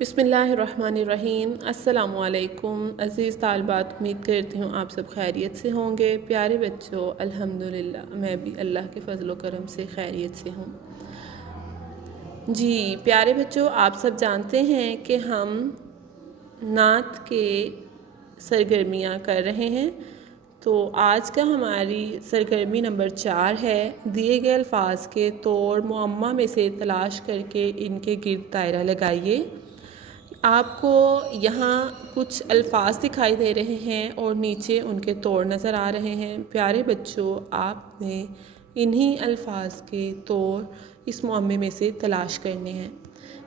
बिस्मिल्लाहिर्रहमानिर्रहीम। अस्सलामुअलैकुम अज़ीज़ तालिबात, उम्मीद करती हूँ आप सब खैरियत से होंगे। प्यारे बच्चों, अल्हम्दुलिल्लाह मैं भी अल्लाह के फ़ज़ल व करम से खैरियत से हूँ। जी प्यारे बच्चों, आप सब जानते हैं कि हम नात के सरगर्मियाँ कर रहे हैं। तो आज का हमारी सरगर्मी नंबर 4 है। दिए गए अल्फाज के तोड़ मुअम्मा में से तलाश करके इनके गिर्द दायरा लगाइए। आपको यहाँ कुछ अल्फाज दिखाई दे रहे हैं और नीचे उनके तोड़ नज़र आ रहे हैं। प्यारे बच्चों, आपने इन्हीं अल्फाज के तोड़ इस मुअम्मे में से तलाश करने हैं।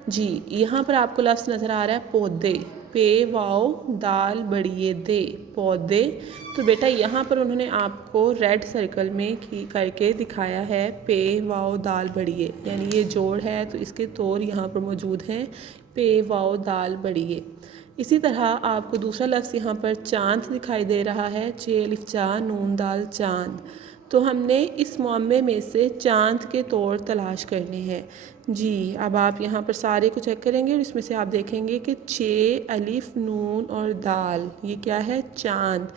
जी यहाँ पर आपको लफ्ज़ नज़र आ रहा है पौधे, पे वाओ दाल बड़िए दे, पौधे। तो बेटा यहाँ पर उन्होंने आपको रेड सर्कल में करके दिखाया है पे वाओ दाल बड़िए, यानी ये जोड़ है तो इसके तोड़ यहाँ पर मौजूद हैं, पे वाओ दाल बड़िए। इसी तरह आपको दूसरा लफ्ज़ यहाँ पर चाँद दिखाई दे रहा है, चे अलिफ चा नून दाल चाँद। तो हमने इस मुअम्मे में से चाँद के तोड़ तलाश करने हैं। जी अब आप यहाँ पर सारे को चेक करेंगे और इसमें से आप देखेंगे कि चे अलिफ नून और दाल, ये क्या है? चाँद।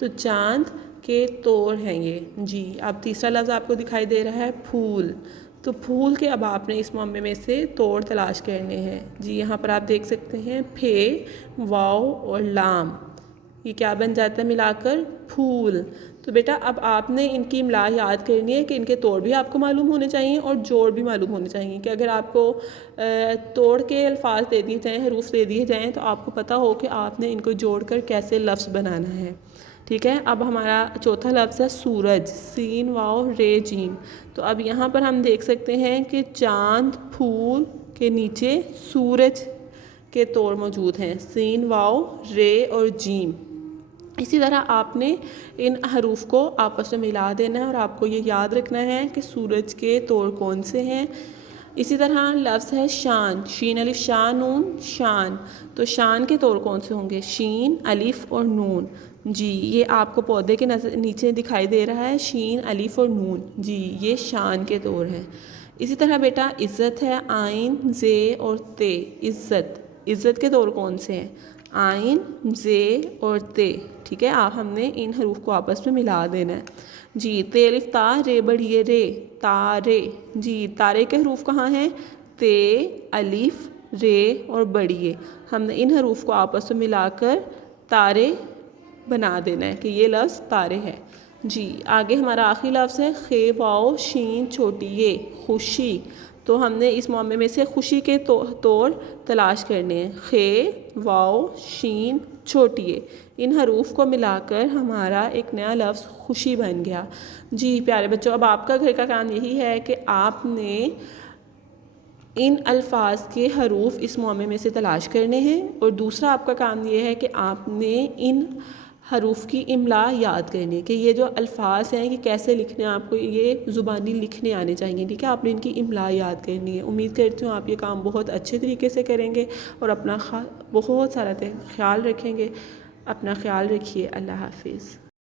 तो चाँद के तोड़ हैं ये। जी अब तीसरा लफ्ज़ आपको दिखाई दे रहा है फूल। तो फूल के अब आपने इस मुअम्मे में से तोड़ तलाश करने हैं। जी यहाँ पर आप देख सकते हैं फे वाओ और लाम, ये क्या बन जाता है मिलाकर? फूल। तो बेटा अब आपने इनकी इमला याद करनी है कि इनके तोड़ भी आपको मालूम होने चाहिए और जोड़ भी मालूम होने चाहिए कि अगर आपको तोड़ के अल्फाज दे दिए जाएँ, हरूफ दे दिए जाएँ, तो आपको पता हो कि आपने इनको जोड़ कर कैसे लफ्ज़ बनाना है। ठीक है। अब हमारा चौथा लफ्ज़ है सूरज, सीन वाओ रे जीम। तो अब यहाँ पर हम देख सकते हैं कि चाँद फूल के नीचे सूरज के तोड़ मौजूद हैं, सीन वाओ रे और जीम। इसी तरह आपने इन हरूफ को आपस में मिला देना है और आपको ये याद रखना है कि सूरज के तोड़ कौन से हैं। इसी तरह लफ्ज़ है शान, शीन अलिफ शान नून शान। तो शान के तोड़ कौन से होंगे? शीन अलिफ और नून। जी ये आपको पौधे के नीचे दिखाई दे रहा है, शीन अलिफ और नून। जी ये शान के तोड़ हैं। इसी तरह बेटा इज़्ज़त है, आइन जे और ते, इज़्ज़त। इज़्ज़त के तोड़ कौन से हैं? आइन जे और ते। ठीक है, आप हमने इन हरूफ को आपस में मिला देना है। जी ते अलिफ ता रे बड़िए रे, तारे। जी तारे के हरूफ कहाँ हैं? ते अलिफ रे और बड़िए। हमने इन हरूफ को आपस में मिलाकर तारे बना देना है कि ये लफ्ज़ तारे है। जी आगे हमारा आखिरी लफ्ज़ है खे वाओ शीन छोटी ये, खुशी। तो हमने इस मुअम्मे में से खुशी के तोड़ तलाश करने हैं, खे वाओ शीन छोटिए। इन हरूफ को मिलाकर हमारा एक नया लफ्ज़ खुशी बन गया। जी प्यारे बच्चों, अब आपका घर का काम यही है कि आपने इन अल्फाज के हरूफ इस मुअम्मे में से तलाश करने हैं और दूसरा आपका काम ये है कि आपने इन हरूफ की इमला याद करनी है कि ये जो अल्फाज हैं कि कैसे लिखने हैं, आपको ये ज़ुबानी लिखने आने चाहिए। ठीक है, आपने इनकी इमला याद करनी है। उम्मीद करती हूँ आप ये काम बहुत अच्छे तरीके से करेंगे और अपना बहुत सारा ख्याल रखेंगे। अपना ख्याल रखिए। अल्लाह हाफिज़।